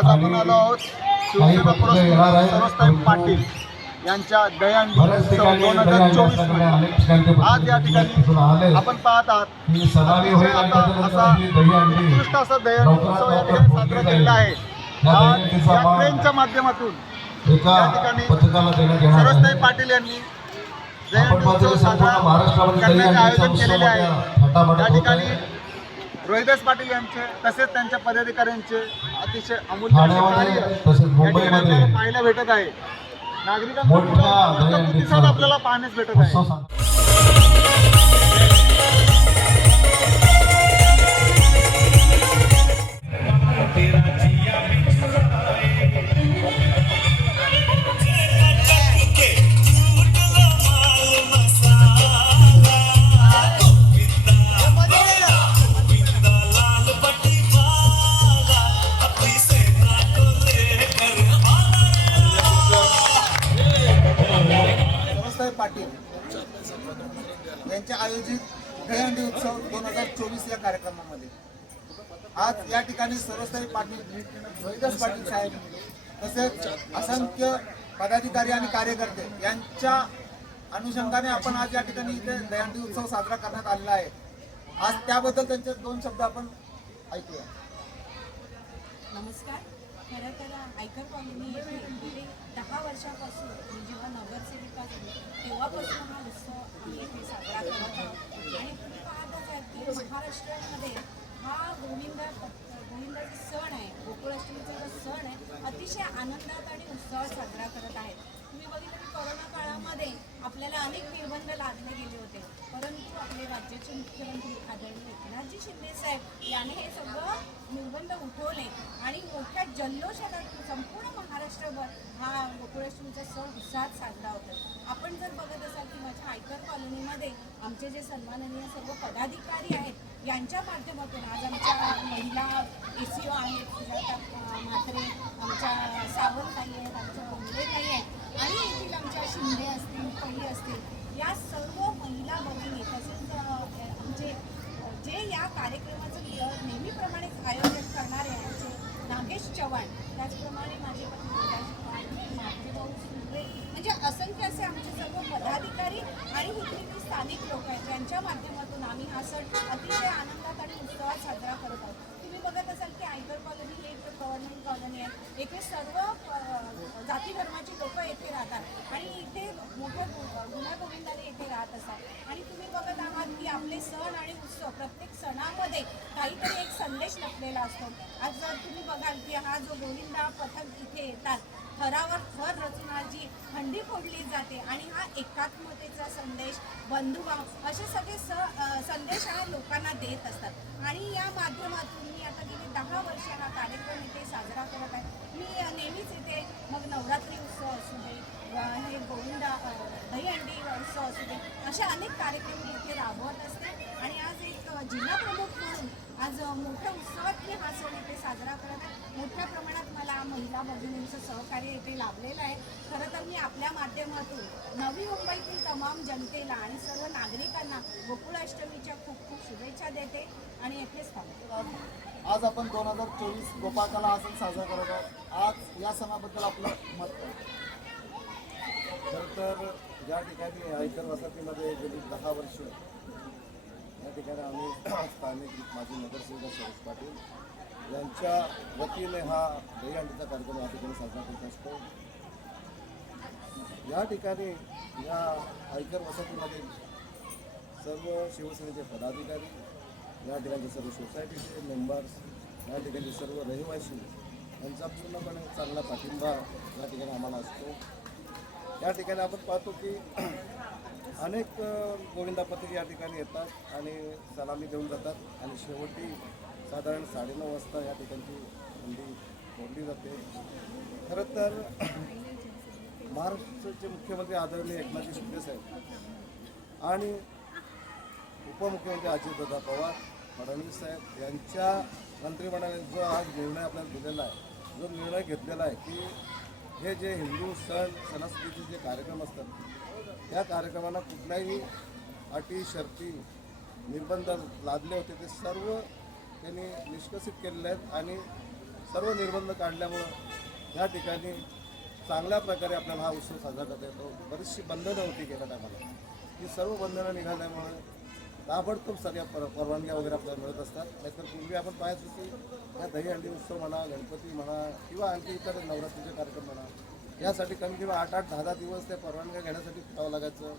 आज आपण आलो आहोत शिवसेना पुरस्कृत सर्वसाहेब पाटील यांच्या दयान दोन हजार चोवीस ठिकाणचे आज या ठिकाणी आपण पाहत आहात. आता असा उत्कृष्ट असा दयान उत्सव या ठिकाणी साजरा केलेला आहे. या ट्रेनच्या माध्यमातून या ठिकाणी आहे. पाटील यांनी पाहतो उत्सव साजरा करण्याचे आयोजन केलेले आहे. मोठ्या थाटामाटात या होत ठिकाणी. रोहिदास पाटील यांचे तसेच त्यांच्या पदाधिकाऱ्यांचे अतिशय अमूल्य कार्य पाहायला भेटत आहे. नागरिकांचा प्रतिसाद आपल्याला पाहण्यास भेटत आहे. दहीहंडी उत्सव दोन हजार चोवीस या कार्यक्रमामध्ये. आज या ठिकाणी सर्वस्तरी पाटील रोहिदास पाटील साहेब तसेच असंख्य पदाधिकारी आणि कार्यकर्ते यांच्या अनुषंगाने आपण आज या ठिकाणी इथे दहीहंडी उत्सव साजरा करण्यात आलेला आहे. आज त्याबद्दल त्यांचे दोन शब्द आपण ऐकूया. नमस्कार. खरं तर आयकर कॉलनी दहा वर्षापासून म्हणजे मी जेव्हा नगरसेविका झाली तेव्हापासून हा उत्सव आम्ही येथे साजरा करत आहोत आणि तुम्ही पाहतच आहात की महाराष्ट्रामध्ये हा गोविंद गोविंदाचा सण आहे. गोकुळाष्टमीचा जो सण आहे अतिशय आनंदात आणि उत्साहात साजरा करत आहेत. तुम्ही बघितलं की कोरोना काळामध्ये आपल्याला अनेक निर्बंध लादले गेले होते. परंतु आपले राज्याचे मुख्यमंत्री आदरणीय एकनाथजी शिंदे साहेब याने हे सगळं निर्बंध उठवले आणि मोठ्या जल्लोषात संपूर्ण महाराष्ट्रभर हा गोकुळेश्वरीचा सण उत्साहात साजरा होतो आपण जर बघत असाल की माझ्या आयकर कॉलनीमध्ये आमचे जे सन्माननीय सर्व पदाधिकारी आहेत यांच्या माध्यमातून आज आमच्या महिला ए सी ओ आहेत सुजाता आमच्या म्हात्रे आमच्या आहेत आमच्या नाही आहेत आणि येथील आमच्या शिंदे असतील पहिले असतील. या सर्व महिला भगिनी तसेच म्हणजे आमचे जे या कार्यक्रमाचं नेहमीप्रमाणे नेहमीप्रमाणेच आयोजन करणारे आमचे म्हणजे नागेश चव्हाण. त्याचप्रमाणे माझे पती माझे भाऊ सुंदरे म्हणजे असंख्य असे आमचे सर्व पदाधिकारी आणि इथले स्थानिक लोक आहेत ज्यांच्या माध्यमातून आम्ही हा सण अतिशय आनंदात आणि उत्सवात साजरा करत आहोत. तुम्ही बघत असाल की आयकर कॉलनी ही एक गव्हर्नमेंट कॉलनी आहे. एकवीस सर्व अ, जाती धर्माची लोक येथे राहतात. आणि इथे मोठ्या गु- गुण्यागोविंदाने इथे राहत असतात आणि तुम्ही बघत आहात की आपले सण आणि उत्सव प्रत्येक सणामध्ये काहीतरी एक संदेश लपलेला असतो. आज जर तुम्ही बघाल की हा जो गोविंदा पथक इथे येतात थरावर थर रचून जी हंडी फोडली जाते आणि हा एकात्मतेचा संदेश बंधुभाव असे सगळे स संदेश हा लोकांना देत असतात. आणि या माध्यमातून मी आता गेली दहा वर्ष हा कार्यक्रम इथे साजरा करत आहे. मी नेहमीच इथे मग नवरात्री उत्सव असू दे हे गोविंदा दही दहीहंडी उत्सव असू दे असे अनेक कार्यक्रम मी इथे राबवत असते. आणि आज एक जिल्हा प्रमुख म्हणून आज मोठ्या उत्सवात मी हा सण इथे साजरा करत आहे. मोठ्या प्रमाणात मला महिला भगिनींचं सहकार्य इथे लाभलेलं आहे. खरं तर मी आपल्या माध्यमातून नवी मुंबईतील तमाम जनतेला आणि सर्व नागरिकांना गोकुळाष्टमीच्या खूप खूप शुभेच्छा देते आणि येथेच थांबते आज आपण दोन हजार चोवीस गोपाळकाला हा सण साजरा करत आहोत. आज या सणाबद्दल आपलं मत तर ज्या ठिकाणी आयकर वसाहतीमध्ये गेली दहा वर्ष या ठिकाणी आम्ही स्थानिक माजी नगरसेवक सुरेश पाटील यांच्या वतीने हा दहीहंडीचा कार्यक्रम या ठिकाणी साजरा करत असतो. या ठिकाणी या आयकर वसाहतीमध्ये सर्व शिवसेनेचे पदाधिकारी या ठिकाणचे सर्व सोसायटीचे मेंबर्स या ठिकाणचे सर्व रहिवासी यांचा पूर्णपणे चांगला पाठिंबा या ठिकाणी आम्हाला असतो. या ठिकाणी आपण पाहतो की अनेक अ, या ठिकाणी येतात आणि सलामी देऊन जातात आणि शेवटी साधारण साडेनऊ वाजता या ठिकाणची हंडी फोडली जाते. खरं तर महाराष्ट्राचे मुख्यमंत्री आदरणीय एकनाथजी शिंदे साहेब आणि उपमुख्यमंत्री अजितदादा पवार फडणवीस साहेब यांच्या मंत्रिमंडळाने जो आज निर्णय आपल्याला दिलेला आहे जो निर्णय घेतलेला आहे की हे जे हिंदू सण सणासुदीचे जे कार्यक्रम असतात त्या कार्यक्रमांना कुठल्याही अटी शर्ती निर्बंध लादले होते. ते सर्व त्यांनी निष्कसित केलेले आहेत आणि सर्व निर्बंध काढल्यामुळं ह्या ठिकाणी चांगल्या प्रकारे आपल्याला हा उत्सव साजरा करता येतो. बरीचशी बंधनं होती गेल्या टायमाला. ही सर्व बंधनं निघाल्यामुळे ताबडतोब सगळ्या पर परवानग्या वगैरे आपल्याला मिळत असतात. नाहीतर पूर्वी आपण पाहत की या दहीहंडी उत्सव म्हणा गणपती म्हणा किंवा आणखी इतर नवरात्रीचे कार्यक्रम म्हणा यासाठी कमी किंवा आठ आठ दहा दहा दिवस त्या परवानग्या घेण्यासाठी करावं लागायचं.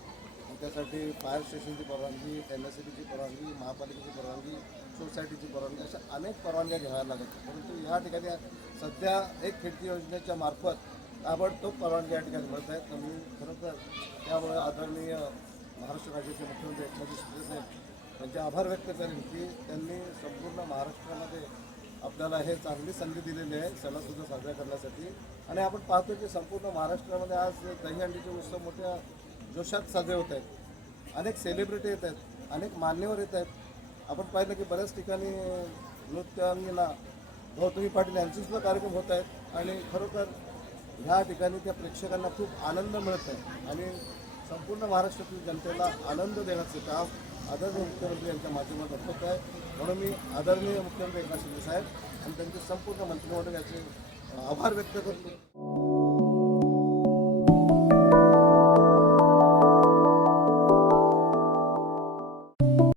त्यासाठी फायर स्टेशनची परवानगी एन एस ची परवानगी महापालिकेची परवानगी सोसायटीची परवानगी अशा अनेक परवानग्या घ्याव्या लागत परंतु या ठिकाणी सध्या एक खिडकी योजनेच्या मार्फत ताबडतोब परवानगी या ठिकाणी मिळत आहेत. तर मी त्यामुळे आदरणीय महाराष्ट्र राज्याचे मुख्यमंत्री एकनाथ शिंदे साहेब. त्यांचे आभार व्यक्त करेन की त्यांनी संपूर्ण महाराष्ट्रामध्ये आपल्याला हे चांगली संधी दिलेली आहे सणासुद्धा साजरा करण्यासाठी. आणि आपण पाहतो की संपूर्ण महाराष्ट्रामध्ये आज दहीहंडीचे उत्सव मोठ्या जोशात साजरे होत आहेत. अनेक सेलिब्रिटी येत आहेत अनेक मान्यवर येत आहेत. आपण पाहिलं की बऱ्याच ठिकाणी नृत्यांगीला गौतमी पाटील यांचेसुद्धा कार्यक्रम होत आहेत. आणि खरोखर ह्या ठिकाणी त्या प्रेक्षकांना खूप आनंद मिळत आहे. आणि संपूर्ण महाराष्ट्रातील जनतेला आनंद देण्याचे काम आदरणीय मुख्यमंत्री यांच्या माध्यमातून होत आहे. म्हणून मी आदरणीय मुख्यमंत्री एकनाथ शिंदे साहेब आणि त्यांचे संपूर्ण मंत्रिमंडळ याचे आभार व्यक्त करतो.